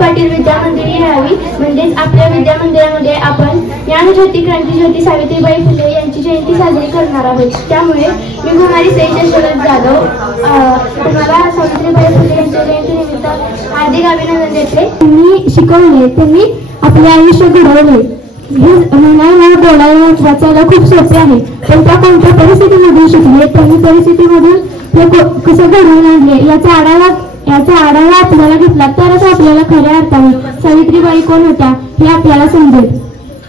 पाटील विद्यामंदिर यावी, म्हणजेच आपल्या विद्यामंदिरामध्ये आपण ज्ञानज्योती क्रांतीज्योती सावित्रीबाई फुले यांची जयंती साजरी करणार आहोत. त्यामुळे मी कुमारी सई शरद जाधव तुम्हाला सावित्रीबाई फुले यांच्या जयंतीनिमित्त हार्दिक अभिनंदन देते. त्यांनी शिकवले, त्यांनी आपले आयुष्य घडवले. म्हणायला बोलायला वाचायला खूप सोपे आहे, पण त्या कोणत्या परिस्थितीमधून शिकले, त्यांनी परिस्थितीमधून ते कसं घडवून आणले याचा आढावा आपल्याला घेतला तरच आपल्याला खऱ्या अर्थाने सावित्रीबाई कोण होत्या हे आपल्याला समजेल.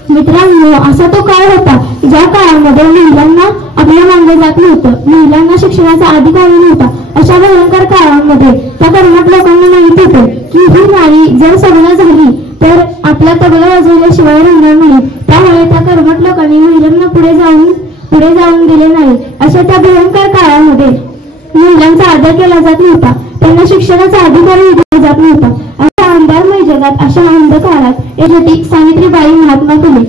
मित्रांनो, असा तो काळ होता ज्या काळामध्ये महिलांना आपल्या मानलं जात नव्हतं, महिलांना शिक्षणाचा अधिकार नव्हता. अशा भयंकर काळामध्ये त्या कर्मठ लोकांना माहित होतं की ही नारी जर सगळं झाली तर आपला तबला वाजवल्याशिवाय राहणार नाही. त्यामुळे त्या कर्मठ लोकांनी महिलांना पुढे जाऊन दिले नाही. अशा त्या भयंकर काळामध्ये महिलांचा आदर केला जात नव्हता, त्यांना शिक्षणाचा अधिकार दिला जात नव्हता. अशा अंधारमय जगात, अशा अंधकारात यासाठी सावित्रीबाई महात्मा फुले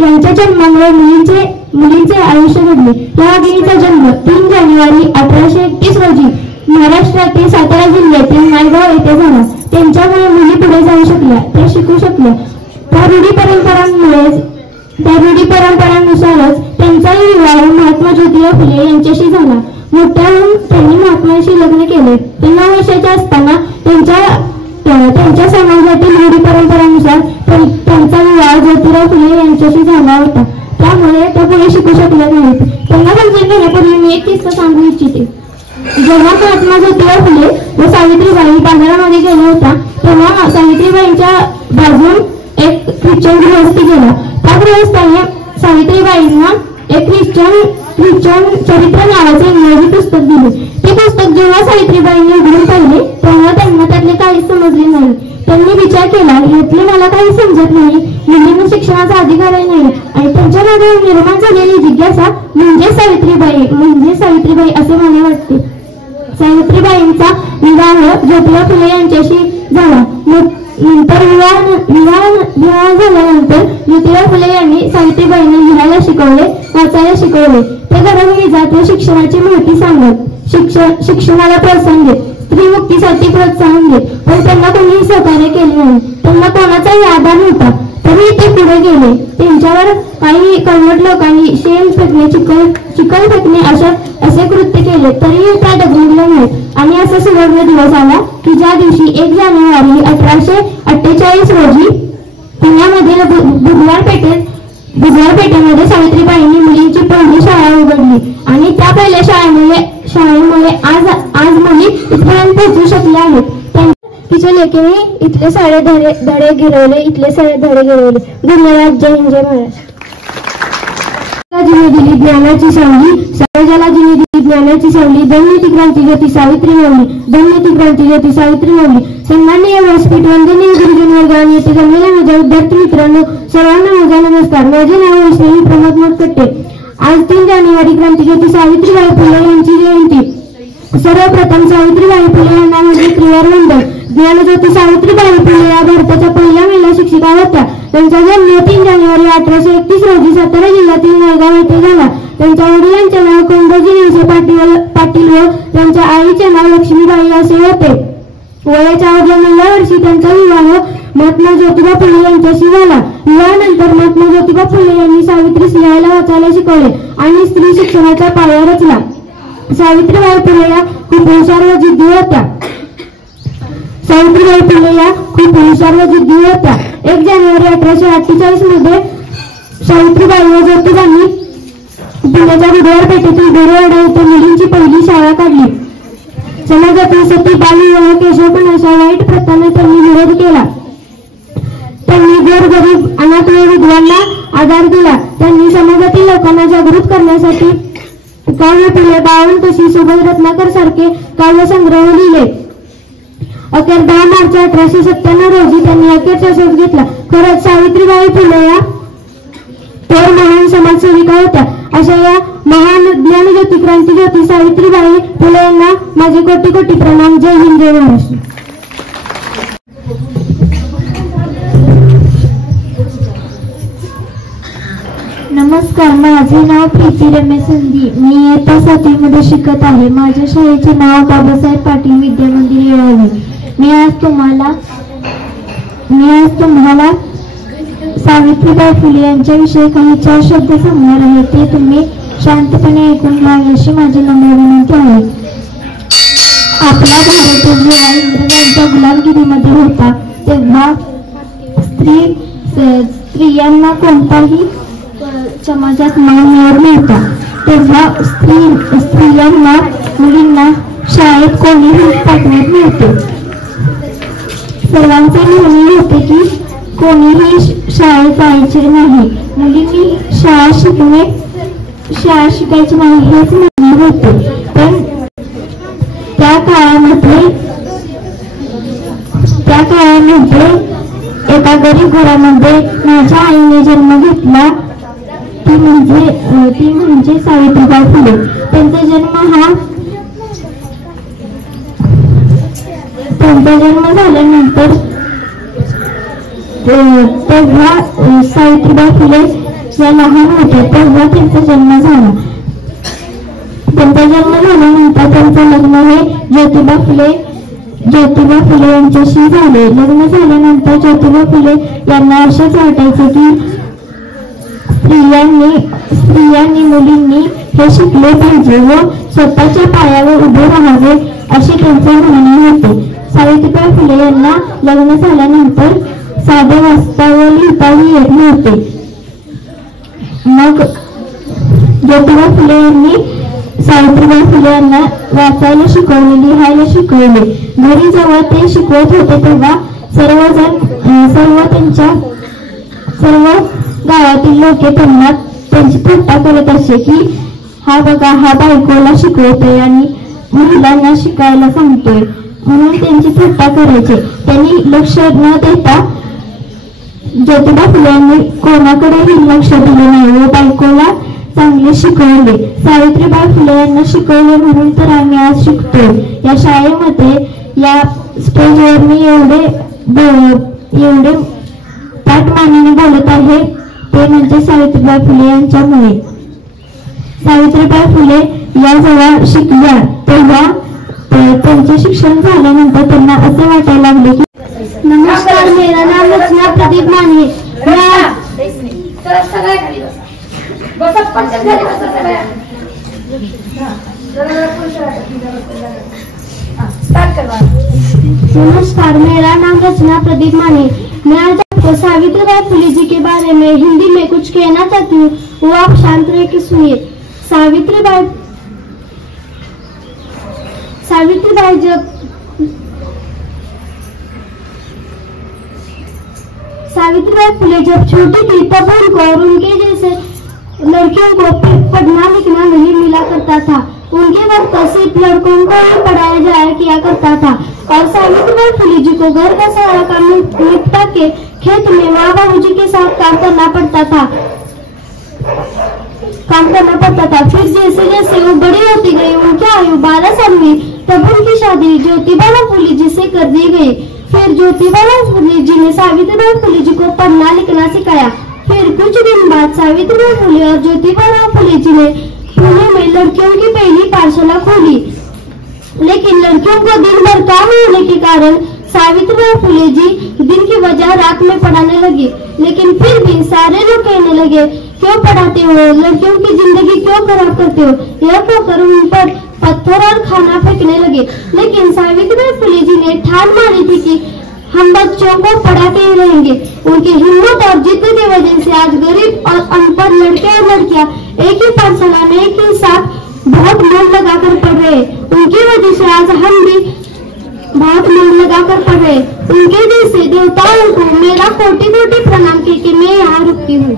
यांच्या जन्मामुळे मुलींचे आयुष्य घडले. या भगिनीचा जन्म 3 जानेवारी 1831 रोजी महाराष्ट्रातील सातारा जिल्ह्यातील नायगाव येथे झाला. त्यांच्यामुळे मुली पुढे जाऊ शकल्या, त्या शिकू शकल्या. त्या रूढी परंपरांनुसारच त्यांचाही विवाह महात्मा ज्योतिबा फुले यांच्याशी झाला. मोठ्या होऊन त्यांनी महात्मांशी लग्न केले. 9 वर्षाच्या असताना त्यांच्या समाजातील रूढी परंपरानुसार त्यांचा विवाह ज्योतिराव फुले यांच्याशी झाला होता. त्यामुळे त्या पुढे शिकू शकल्या नाहीत. त्यांना समजून घेण्यापूर्वी मी एक किस्सा सांगू इच्छिते. जेव्हा महात्मा ज्योतिबा फुले व सावित्रीबाई बाजारामध्ये गेल्या होत्या तेव्हा सावित्रीबाईंच्या बाजून एक ख्रिश्चन गृहस्थी गेला. त्या गृहस्थाने सावित्रीबाईंना एक ख्रिश्चन चरित्र नावाचे इंग्रजी पुस्तक दिले. ते पुस्तक जेव्हा सावित्रीबाईंनी उघडून पाहिले तेव्हा त्यांना त्यातले काहीच समजले नाही. त्यांनी विचार केला, यातले मला काही समजत नाही, मुलींना शिक्षणाचा अधिकार नाही. आणि त्यांच्या मध्ये निर्माण झालेली जिज्ञासा म्हणजे सावित्रीबाई असे मला वाटते. सावित्रीबाईंचा विवाह ज्योतिबा फुले यांच्याशी झाला. नंतर विवाह झाल्यानंतर ज्योतिबा फुले यांनी सावित्रीबाईंना लिहायला शिकवले, वाचायला शिकवले. ते घरोघरी जात व शिक्षणाची माहिती सांगत, शिक्षणाला प्रोत्साहन देत, स्त्री मुक्तीसाठी प्रोत्साहन देत. पण त्यांना कोणीही सहकार्य केले नाही. त्यांना कोणाचाही आधार नव्हता, तरी ते पुढे गेले. त्यांच्यावर काही कर्मठ लोकांनी शेण फेकणे, चिखल फेकणे असे कृत्य केले, तरीही त्या डगमगल्या नाहीत. आणि असा सुवर्ण दिवस आला की ज्या दिवशी 1 जानेवारी 1848 रोजी पुण्यामधील बुधवारपेठेमध्ये सावित्रीबाईंनी मुलींची पहिली शाळा उघडली. आणि त्या पहिल्या शाळेमुळे आज मुली इथपर्यंत पोहोचू शकल्या आहेत. तिच्या लेकीने इथले सारे धडे गिरवले. धन्यवाद. जय हिंद, जय महाराष्ट्र. जिने दिली ज्ञानाची सावली, समाजाला जिने दिली ज्ञानाची सावली, धन्य ती क्रांतीज्योती सावित्री माऊली, धन्य ती क्रांतीज्योती सावित्री माऊली. सन्माननीय व्यासपीठ, वंदनीय गुरुजन वर्ग आणि येथे जमलेल्या माझ्या विद्यार्थी मित्रांनो, सर्वांना माझा नमस्कार. माझे नाव वैष्णवी प्रमोद मोटकट्टे. आज 3 जानेवारी क्रांतीज्योती सावित्रीबाई फुले यांची जयंती. सर्वप्रथम सावित्रीबाई फुले यांना माझे त्रिवार वंदन. ज्ञानज्योती सावित्रीबाई फुले या भारताच्या पहिल्या महिला शिक्षिका होत्या. त्यांचा जन्म 3 जानेवारी 1831 रोजी सातारा जिल्ह्यातील नायगाव येथे झाला. त्यांच्या वडिलांचे नाव कोंडोजी निळसे पाटील व त्यांच्या आईचे नाव लक्ष्मीबाई असे होते. वयाच्या 11व्या वर्षी त्यांचा विवाह महात्मा ज्योतिबा फुले यांच्याशी झाला. विवाहानंतर महात्मा ज्योतिबा फुले यांनी सावित्रीस लिहायला वाचायला शिकवले आणि स्त्री शिक्षणाचा पाया रचला. सावित्रीबाई फुले या खूप हुशार व जिद्दी होत्या. 1 जानेवारी 1848 मध्ये सावित्रीबाई व ज्योतिबांनी पुण्याच्या बुधवारपेठेतील बोरेवाडा येथे मुलींची पहिली शाळा काढली. समाजातील सती, बालविवाह, केशवपण अशा वाईट प्रथांना त्यांनी विरोध केला. त्यांनी गोरगरीब, अनाथ व विधवांना आधार दिला. त्यांनी समाजातील लोकांना जागृत करण्यासाठी काव्य पिले, बावनकशी, सुबोध रत्नाकर सारखे काव्यसंग्रह लिहिले. अखेर 10 मार्च 1897 रोजी त्यांनी अखेरचा श्वास घेतला. खरंच सावित्रीबाई फुले या थोर महान समाजसेविका होत्या. अशा या महान ज्ञानज्योती क्रांतीज्योती सावित्रीबाई फुले यांना माझे कोटी कोटी प्रणाम. जय हिंद, जय महाराष्ट्र. नमस्कार, माझे नाव प्रीती रमेश संधी. मी इयत्ता 7वी मध्ये शिकत आहे. माझ्या शाळेचे नाव बाबासाहेब पाटील विद्यामंदिर यावी. मी आज तुम्हाला मी आज तुम्हाला सावित्रीबाई फुले यांच्याविषयी काही 4 शब्द सांगणार आहे. ते तुम्ही शांतपणे ऐकून घ्यावे अशी माझी नम्र विनंती आहे. आपला भारत जेव्हा इंग्रजांच्या गुलामगिरीमध्ये होता तेव्हा स्त्रियांना कोणताही समाजात मान मिळत नव्हता. तेव्हा स्त्रियांना मुलींना शाळेत कोणीही पाठवत नव्हते. सर्वांचे म्हणणे होते की कोणीही शाळेत जायचे नाही, मुलींनी शाळा शिकायची नाही हेच म्हणणे होते. पण त्या काळामध्ये एका गरीब घरामध्ये माझ्या आईने जन्म घेतला. ती म्हणजे सावित्रीबाई फुले. त्यांचा जन्म झाल्यानंतर तेव्हा सावित्रीबाई फुले या लहान होत्या. तेव्हा त्यांचा जन्म झाला. त्यांचा जन्म झाल्यानंतर त्यांचं लग्न हे ज्योतिबा फुले यांच्याशी झाले. लग्न झाल्यानंतर ज्योतिबा फुले यांना असेच वाटायचे की स्त्रियांनी मुलींनी हे शिकले पाहिजे व स्वतःच्या पायावर उभे राहावे असे त्यांचे म्हणणे होते. सावित्रीबाई फुले यांना लग्न झाल्यानंतर साधे वाचता व लिहिताही येत नव्हते. मग ज्योतिबा फुले यांनी सावित्रीबाई फुले यांना वाचायला शिकवले, लिहायला शिकवले. घरी जेव्हा ते शिकवत होते तेव्हा सर्व गावातील लोक त्यांची थट्टा करत असे की हा बघा, हा बायकोला शिकवतोय आणि महिलांना शिकायला सांगतोय, म्हणून त्यांची थट्टा करायचे. त्यांनी लक्ष न देता ज्योतिबा फुले यांनी कोणाकडेही लक्ष दिले नाही व बायकोला चांगले शिकवले. सावित्रीबाई फुले यांना शिकवले म्हणून तर आम्ही आज शिकतोय. या शाळेमध्ये या स्टेजवर मी एवढे ताटमानेने बोलत आहे ते म्हणजे सावित्रीबाई फुले यांच्यामुळे. सावित्रीबाई फुले या जेव्हा शिकल्या तेव्हा त्यांचे शिक्षण झाल्यानंतर त्यांना असे वाटायला लागले की नमस्कार, मेरा नाम रचना प्रदीप माने. नमस्कार, मेरा नाम रचना प्रदीप माने. मैं आज आपको सावित्रीबाई फुले जी के बारे में हिंदी में कुछ कहना चाहती हूँ, वो आप शांत रह के सुनिए. सावित्रीबाई फुले जब छोटी थी तब उनको और उनके जैसे लड़कियों को पढ़ना लिखना नहीं मिला करता था. उनके वक्त सिर्फ लड़कों को ही पढ़ाया जाया किया करता था और सावित्रीबाई फुले जी को घर का सारा काम निपटा के खेत में माँ बाबूजी के साथ काम करना पड़ता था. फिर जैसे जैसे वो बड़ी होती गई, उनकी आयु 12 साल हुई, तब उनकी शादी ज्योतिबा फुले जी से कर दी गई. फिर ज्योतिबा फुले जी ने सावित्रीबाई फुले जी को पढ़ना लिखना सिखाया. फिर कुछ दिन बाद सावित्रीबाई फुले और ज्योतिबा फुले जी ने पुणे में लड़कियों की पहली पाठशाला खोली. लेकिन लड़कियों को दिन भर काम होने के कारण सावित्रीबाई फुले जी दिन की वजह रात में पढ़ाने लगी. लेकिन फिर भी सारे लोग कहने लगे, क्यों पढ़ाते हो, लड़कियों की जिंदगी क्यों खराब करते हो. यह कहकर उन पर पत्थर और खाना फेंकने लगे. लेकिन सावित्रीबाई फुले जी ने ठान मारी थी कि हम बच्चों को पढ़ाते ही रहेंगे. उनकी हिम्मत और जिद्द की वजह से आज गरीब और अनपढ़ लड़के और लड़कियां एक ही पाठशाला में एक ही साथ बहुत मन लगाकर पढ़ रहे. उनकी वजह से आज हम भी बहुत मन लगाकर पढ़ रहे. उनके जैसे देवताओं को मेरा कोटि कोटि प्रणाम करके मैं यहाँ रुकती हूँ.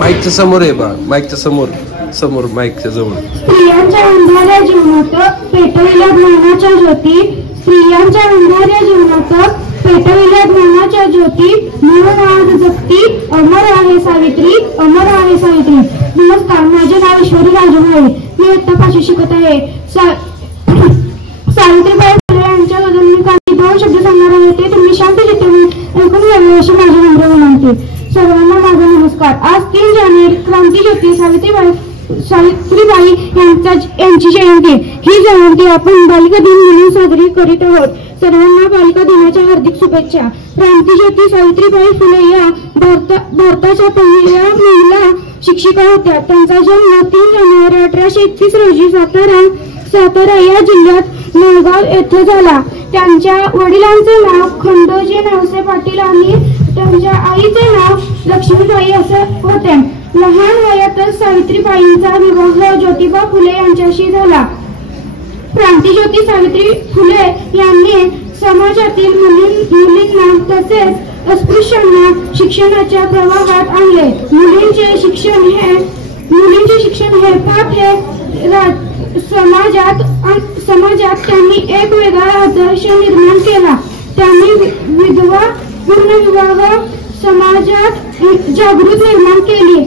माईकच्या समोर आहे बा, माईकच्या समोर माईकच्या जवळ. स्त्रियांच्या अंधाऱ्या जीवनात पेटविल्या ज्ञानाच्या ज्योती. स्त्रियांच्या अंधाऱ्या जीवनात पेटविल्या ज्ञानाच्या ज्योती. म्हणून आज जगती अमर आहे सावित्री, अमर आहे सावित्री. नमस्कार, माझे नाव ईश्वरी राजभाई. मी इयत्ता 5वी शिकत आहे. सावित्रीबाई फुले यांच्याबद्दल मी काही 2 शब्द सांगणार आहे. ते तुम्ही शांतचित्ताने ऐकून घ्यावे अशी माझी नम्र विनंती. सर्वांना माझा नमस्कार. आज 3 जानेवारी क्रांतीज्योती सावित्रीबाई सावित्रीबाई यांची जयंती. ही जयंती आपण बालिका दिन म्हणून साजरी करीत आहोत. सर्वांना बालिका दिनाच्या हार्दिक शुभेच्छा. क्रांतीज्योती सावित्रीबाई फुले या भारताच्या पहिल्या महिला शिक्षिका होत्या. त्यांचा जन्म 3 जानेवारी 1831 रोजी सातारा या जिल्ह्यात नळगाव येथे झाला. त्यांच्या वडिलांचे नाव खंडोजी नवसे पाटील आणि त्यांच्या आईचे नाव लक्ष्मीबाई असे होते. लहान वयातच सावित्रीबाईंचा विवाह ज्योतिबा फुले यांच्याशी झाला. क्रांतीज्योती सावित्री फुले यांनी समाजातील मुलींना तसेच अस्पृश्यांना शिक्षणाच्या प्रवाहात आणले. मुलींचे शिक्षण हे पाठ समाजात त्यांनी एक वेगळा आदर्श निर्माण केला. त्यांनी विधवा पुनर्विवाह समाजात जागृती निर्माण केली.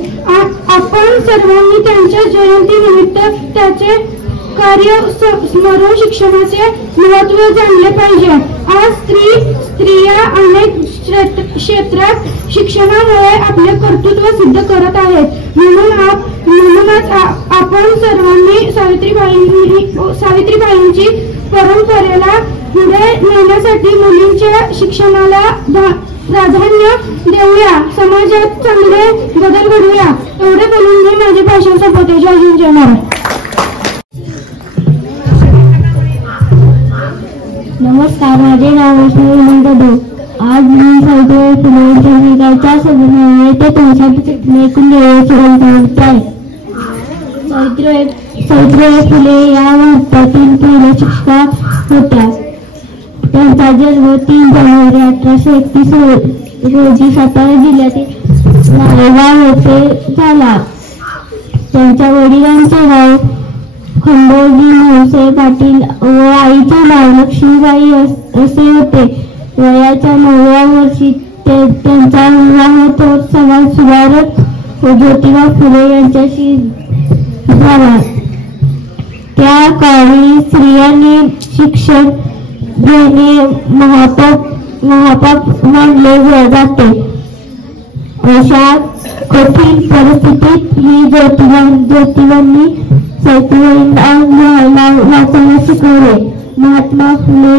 आपण सर्वांनी त्यांच्या जयंतीनिमित्त त्याचे कार्य स्मरून शिक्षणाचे महत्त्व जाणले पाहिजे. आज स्त्रिया अनेक क्षेत्रात शिक्षणामुळे आपले कर्तृत्व सिद्ध करत आहेत. म्हणूनच आपण सर्वांनी सावित्रीबाईंची परंपरेला पुढे नेण्यासाठी मुलींच्या शिक्षणाला प्राधान्य देऊया. समाजात चांगले बदल घडवूया. एवढे बोलून मी माझे भाषण संपवते. जय हिंद, जय महाराष्ट्र. नमस्कार, माझे नाव वैष्णवी जाधव. आज मी सावित्रीबाई फुले यांच्या सभेमुळे ते तुमच्यासाठी ऐकून घेण्याची विनंती आहे. सावित्रीबाई फुले या भारतातील पहिल्या शिक्षिका होत्या. त्यांचा जन्म 3 जानेवारी 1831 रोजी सातारा जिल्ह्यातील नळगाव येथे झाला. त्यांच्या वडिलांचे नाव खंडोजी नवसे पाटील व आईचे नाव लक्ष्मीबाई असे होते. वयाच्या 9व्या वर्षी त्यांचा विवाह थोर समाजसुधारक ज्योतिबा फुले यांच्याशी झाला. त्या काळी स्त्रियांनी शिक्षण घेणे महापाप मानले जाते. अशा कठीण परिस्थितीत ही ज्योतिबांनी सावित्रीबाईंना लिहायला वाचायला शिकवले. महात्मा फुले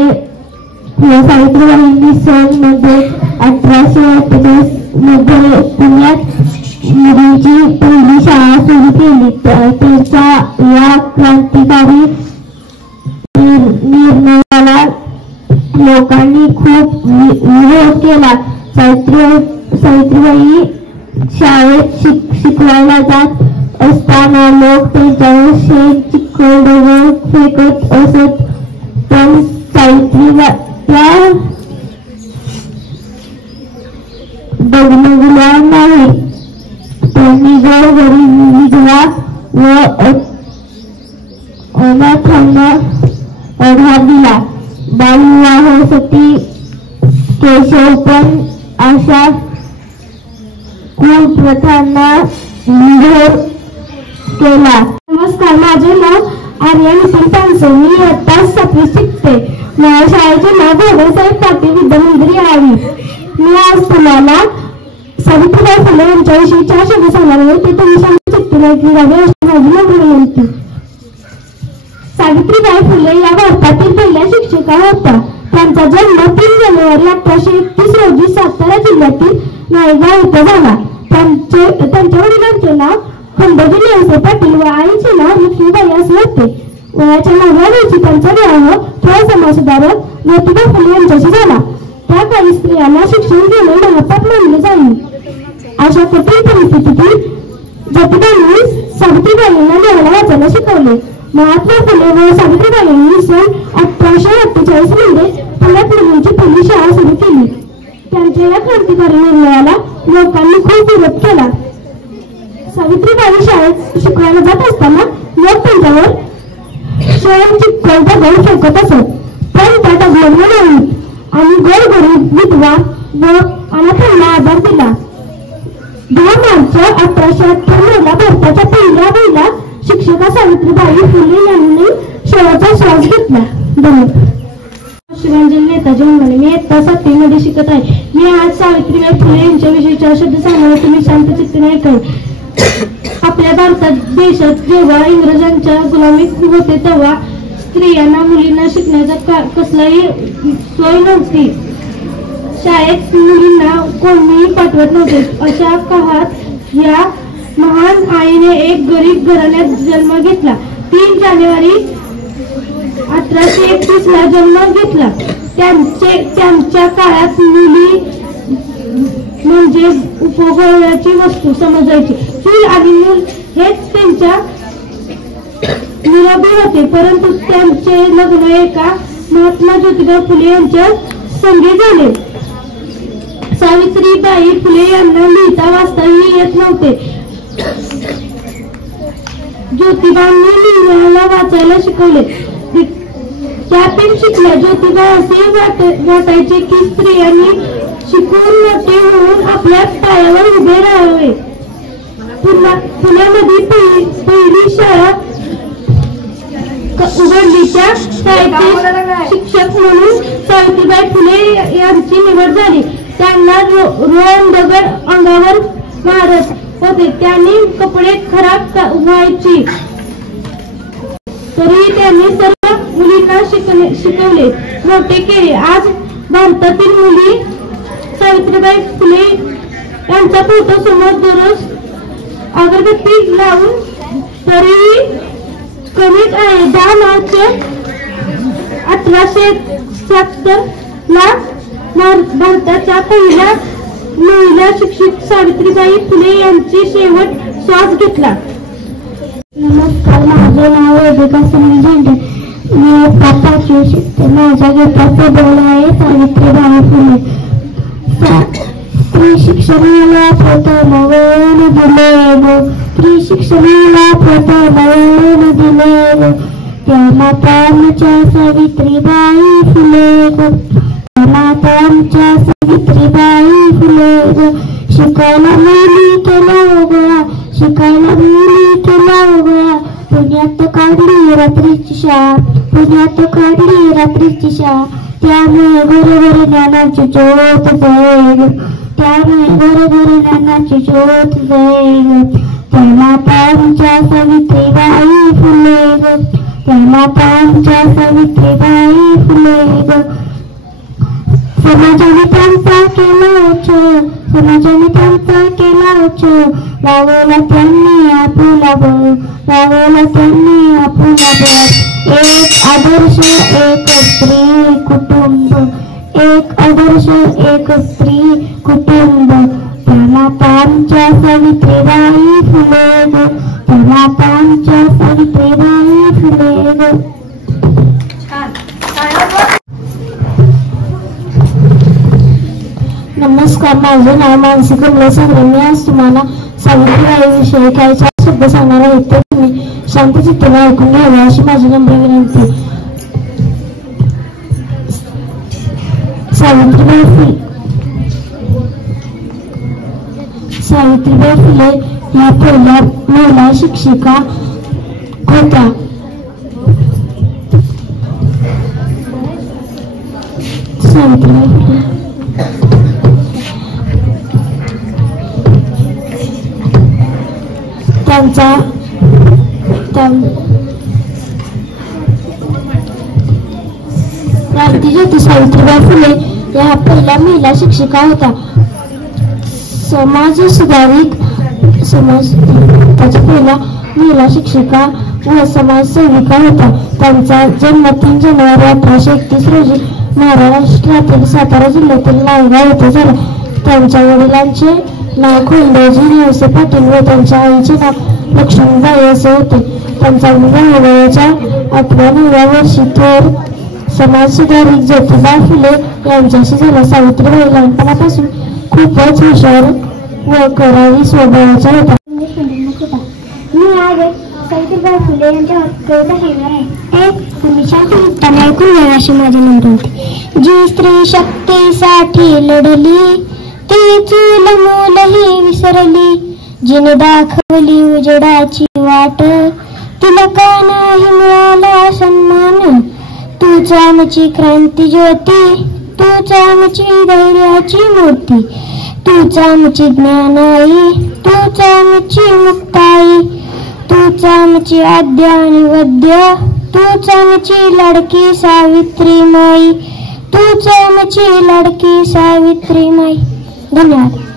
सावित्रीबाईंनी सन मध्ये 1848 मध्ये पुण्यात मुलींची पहिली शाळा सुरू केली. त्यांच्या या क्रांतिकारी निर्णयाला लोकांनी खूप विरोध केला. सावित्रीबाई शाळेत शिकवायला जात असताना लोक त्यांच्यावर शेण चिखल दगड फेकत असत. पण सावित्रीबाई त्या डगमगल्या नाही. त्यांनी घरोघरी विधवा व अनाथांना आधार दिला. बालविवाहासाठी केशवपण अशा कुप्रथांना विरोध केला. नमस्कार, माझे नाव आर्या नितीन पानसे. मी इयत्ता 7वी शिकते. माझ्या शाळेचे नाव भगवसाहेब पाटील विद्यामंदिर यावी. मी आज तुम्हाला सावित्रीबाई फुले यांच्याविषयी 4 शब्द सांगणार आहे. ते तुम्ही शांत चित्ताने ऐकून घ्यावे अशी माझी नम्र विनंती. सावित्रीबाई फुले या भारतातील पहिल्या शिक्षिका होत्या. त्यांचा जन्म 3 जानेवारी 1831 रोजी सातारा जिल्ह्यातील नळगाव येथे झाला. त्यांच्या वडिलांचे नाव खंडोजी नवसे पाटील व आईचे नाव लक्ष्मीबाई असे होते. वयाच्या 9व्या वर्षी त्यांचा विवाह थोर समाजसुधारक ज्योतिबा फुले यांच्याशी झाला. त्या काळी स्त्रियांना शिक्षण घेणे महापाप मानले जाईल. अशा कठीण परिस्थितीतील ज्योतिबांनी सावित्रीबाईंना लिहायला वाचायला शिकवले. महात्मा फुले व सावित्रीबाईंनी सन 1848 मध्ये पुण्यात मुलींची पहिली शाळा सुरू केली. त्यांच्या या क्रांतिकारी निर्णयाला लोकांनी खूप विरोध केला. सावित्रीबाई शाळेत शिकवायला जात असताना लोक त्यांच्यावर शेण चिखल दगड फेकत असत. पण त्या डगमगल्या नाहीत आणि गोरगरीब विधवा व अनाथांना आधार दिला. 10 मार्च 1898 ला भारताच्या पहिल्या महिला शिक्षिका सावित्रीबाई फुले यांनी शेवटचा श्वास घेतला. धन्यवाद. शिवांजली नेताजी मंगळे. मी इयत्ता 7वी मध्ये शिकत आहे. मी आज सावित्रीबाई फुले यांच्याविषयी 4 शब्द सांगणार. तुम्ही शांत चित्ताने ऐकावे. आपल्या भारतात देशात जेव्हा इंग्रजांच्या गुलामीत होते तेव्हा स्त्रियांना मुलींना शिकण्याचा कसलाही सोय नव्हती. शाळेत मुलींना कोणीही पाठवत नव्हते. अशा काळात या महान आईने एक गरीब घराण्यात जन्म घेतला. 3 जानेवारी 1831 ला जन्म घेतला. त्यांच्या काळात मुली म्हणजे उपभोगाची वस्तू समजायची. चूल आणि मूल हेच त्यांच्या निरोगी होते. परंतु त्यांचे लग्न एका महात्मा ज्योतिबा फुले यांच्या संगी झाले. सावित्रीबाई फुले यांना लिहिता वाचताही येत नव्हते. ज्योतिबांनी लिहायला वाचायला शिकवले. त्यातून शिकल्या. ज्योतिबा असे वाटायचे की स्त्रियांनी शिकून मोठे होऊन आपल्या पायावर उभे राहावे. पुण्यामध्ये पहिली शाळा उघडली. त्या शाळेचे शिक्षक म्हणून सावित्रीबाई फुले यांची निवड झाली. त्यांना रोम दगड अंगावर मारत होते. त्यांनी कपडे खराब व्हायची तरी त्यांनी सर्व मुलींना शिकवले, मोठे केले. आज भारतातील मुली सावित्रीबाई फुले यांचा फोटो समोर दररोज अगरबत्ती लावून तरीही कमीच आहे. 10 मार्च 1870 ला भारताच्या पहिल्या महिला शिक्षित सावित्रीबाई फुले यांची शेवट श्वास घेतला. नमस्कार, माझे नाव वेदिका सुनील झेंडे. मी पाचवी शिकते. माझ्या गीताचे बोल आहे सावित्रीबाई फुले. स्त्री शिक्षणाला प्रथम वळण दिले गो, स्त्री शिक्षणाला प्रथम वळण दिले गो, त्या माता आमच्या सावित्रीबाई फुले गो, त्या माता आमच्या सावित्रीबाई फुले गो. शिकायला मुली केल्या उभ्या, शिकायला मुली केल्या उभ्या, पुण्यात काढली रात्रीची शाळा, पुण्यात काढली रात्रीची शाळा. त्यामुळे घरोघरी ज्ञानाची ज्योत जाईल, त्यामुळे घरोघरी ज्ञानाची ज्योत जाईल. त्या माता आमच्या सावित्रीबाई फुले ग, त्या माता आमच्या सावित्रीबाई फुले ग. समाजाने त्यांचा केला उच्चार, समाजाने त्यांचा केला उच्चार, लावला त्यांनी आपुला बळ, लावला त्यांनी आपुला बळ. एक आदर्श एक स्त्री कुटुंब, एक आदर्श एक स्त्री कुटुंब. त्या माता आमच्या सावित्रीबाई फुले ग, त्या माता आमच्या सावित्रीबाई फुले ग. नमस्कार, माझे नाव मानसी कमला सांगरे. मी आज तुम्हाला सावित्रीबाई विषयी काही 4 शब्द सांगणार आहे. ते तुम्ही शांत चित्ताने ऐकून घ्यावे अशी माझी नम्र विनंती. सावित्रीबाई फुले या पहिल्या महिला शिक्षिका होत्या. सावित्रीबाई फुले क्रांतीज्योती सावित्रीबाई फुले या पहिल्या महिला शिक्षिका होत्या. समाज त्याच्या पहिल्या महिला शिक्षिका व समाजसेविका होत्या. त्यांचा जन्म 3 जानेवारी 1831 रोजी महाराष्ट्रातील सातारा जिल्ह्यातील नायगाव येथे झाला. त्यांच्या वडिलांचे नाव खंडोजी नेवसे पाटील व त्यांच्या आईचे नाव लक्ष्मीबाई असे होते. त्यांचा विवाह वयाच्या 8व्या वर्षी थोर समाजसुधारक ज्योतिबा फुले यांच्याशी झाला. सावित्रीबाई लहानपणापासून खूपच हुशार व करारी स्वभावाच्या होता. मी आज सावित्रीबाई फुले यांच्या कविता सांगणार आहे. तुम्ही शांत चित्ताने ऐकून घ्या अशी माझी नम्र होती. जी स्त्री शक्तीसाठी लढली ती चूल मूल ही विसरली, जिने दाखवली उजेडाची वाट तिला का नाही मिळाला सन्मान. तूच आमची क्रांती ज्योती, तूच आमची धैर्याची मूर्ती, तूच आमची ज्ञानाई, तूच आमची मुक्ताई. तूच आमची आद्य आणि वद्य, तूच आमची लाडकी सावित्री माई, तूच आमची लाडकी सावित्री माई. धन्यवाद.